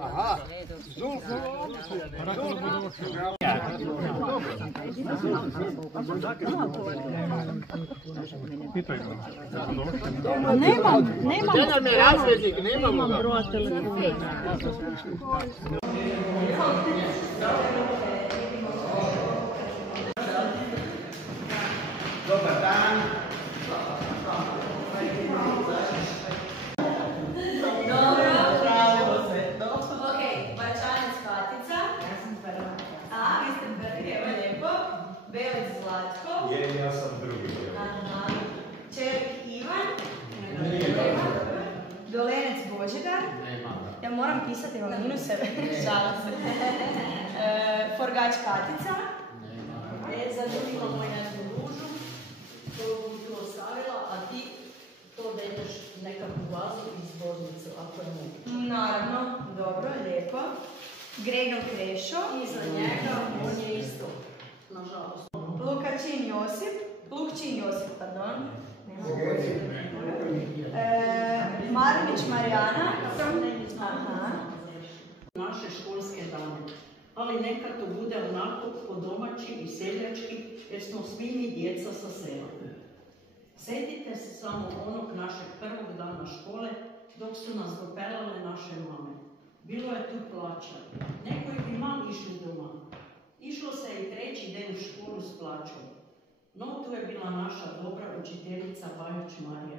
Aha, Zulko. Nemam. Jedan je razrednik, nemamo ga. Broja telefona. Dobar dan. Ja sam drugi. Čelik Ivan. Dolenec Božidar. Ja moram pisati, imam minuseve. Šalim se. Forgač Katica. Zadobila moja jednu ružu, koju bi tu ostavila, a ti to da ideš nekakvu vazu iz Božnicu, ako je moguće. Naravno, dobro, lijepo. Grego Krešo. Iza njega, on je isto, nažalost. Lukčin Josip, pardon. Marović Marijana. Naše školske dane. Ali neka to bude onako po domaći i seljački, jer smo svi mi djeca sa sela. Sjetite se samo onog našeg prvog dana škole, dok su nas dopelale naše mame. Bilo je tu plaća. Neko bi mali išli doma. Išlo se i treći den u školu s plaćom. No tu je bila naša dobra učiteljica Bajuć Marija.